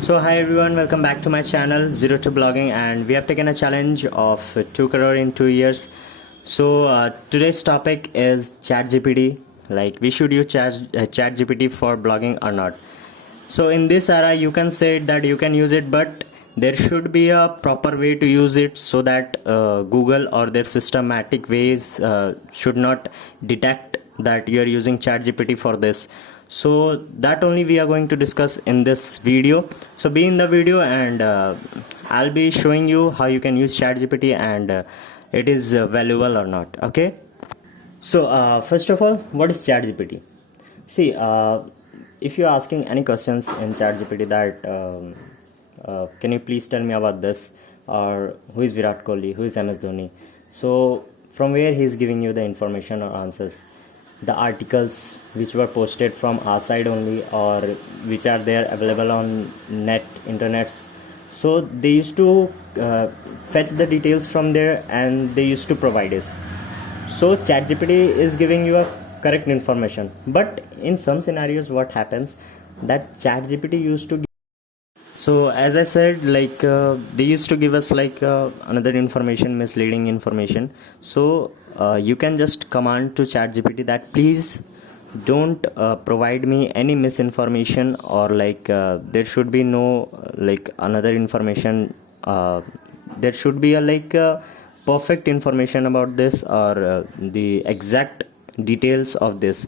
So hi everyone, welcome back to my channel Zero to Blogging, and we have taken a challenge of 2 crore in 2 years. So today's topic is ChatGPT. Like, we should use ChatGPT for blogging or not. So in this era you can say that you can use it, but there should be a proper way to use it so that Google or their systematic ways should not detect that you are using ChatGPT for this. So that only we are going to discuss in this video. So be in the video, and I'll be showing you how you can use ChatGPT and it is valuable or not. Okay. So first of all, what is ChatGPT? See, if you're asking any questions in ChatGPT that can you please tell me about this, or who is Virat Kohli, who is MS Dhoni, so from where he is giving you the information or answers, the articles which were posted from our side only, or which are there available on internets. So they used to fetch the details from there and they used to provide us. So ChatGPT is giving you a correct information, but in some scenarios what happens that ChatGPT used to give. So as I said, like they used to give us like another information, misleading information. So you can just command to ChatGPT that please don't provide me any misinformation, or like there should be no like another information. There should be a like perfect information about this, or the exact details of this.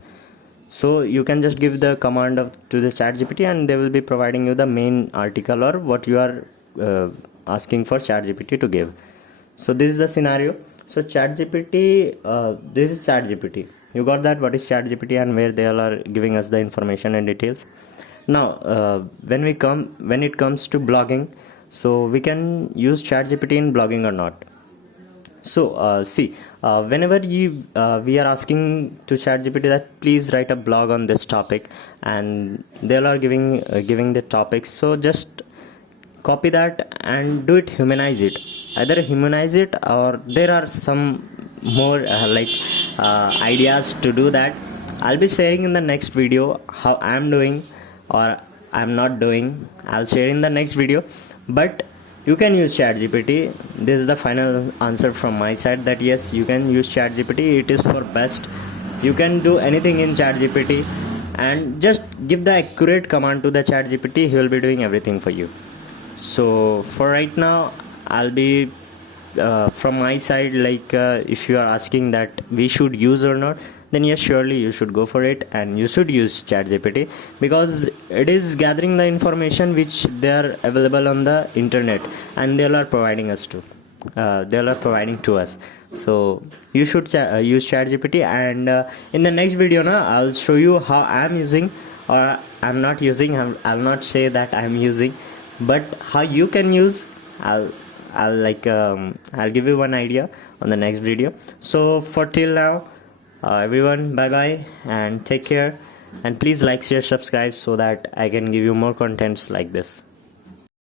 So you can just give the command to the ChatGPT and they will be providing you the main article or what you are asking for ChatGPT to give. So this is the scenario. So ChatGPT, this is ChatGPT. You got that? What is ChatGPT and where they all are giving us the information and details. Now, when it comes to blogging, so we can use ChatGPT in blogging or not. So see, whenever we are asking to ChatGPT that please write a blog on this topic, and they are giving the topics, so just copy that and do it, humanize it. Either humanize it, or there are some more ideas to do that. I'll be sharing in the next video how I'm doing or I'm not doing. I'll share in the next video, but you can use ChatGPT. This is the final answer from my side, that yes, you can use ChatGPT. It is for best. You can do anything in ChatGPT, and just give the accurate command to the ChatGPT. He will be doing everything for you. So for right now, I'll be from my side, like if you are asking that we should use or not, then yes, surely you should go for it and you should use ChatGPT, because it is gathering the information which they are available on the internet and they are providing us to. They are providing to us. So you should use ChatGPT, and in the next video now I'll show you how I'm using, or I'm not using. I'll not say that I'm using, but how you can use. I'll give you one idea on the next video. So for till now, everyone, bye bye and take care, and please like, share, subscribe so that I can give you more contents like this.